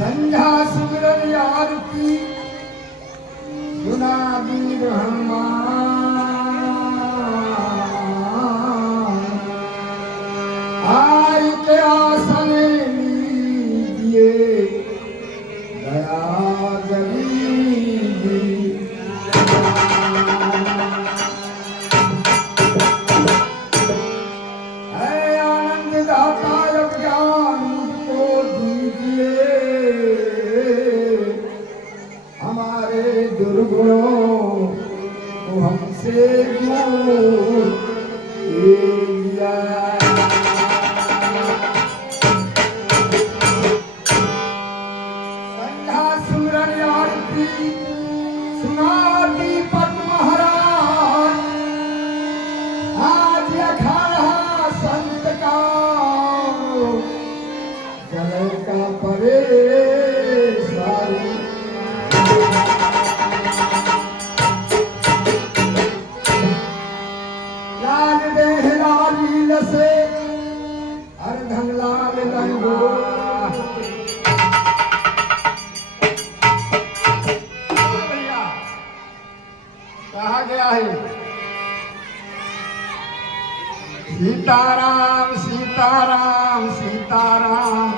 संध्या सुमिरन आरती सुना वीर हनुमान आई के आसन लीजिए दया गरीबी है आनंद दाता ज्ञान मुझको दीजिए हमारे दुर्गुणों को हमसे दूर किया संध्या सुमिरन आरती सुना दीपक महाराज आज अखाड़ा संत का जल का परे सारी लाल देह लाली लसे अर्धन लाल लंगो भैया कहा गया है सीताराम सीताराम सीताराम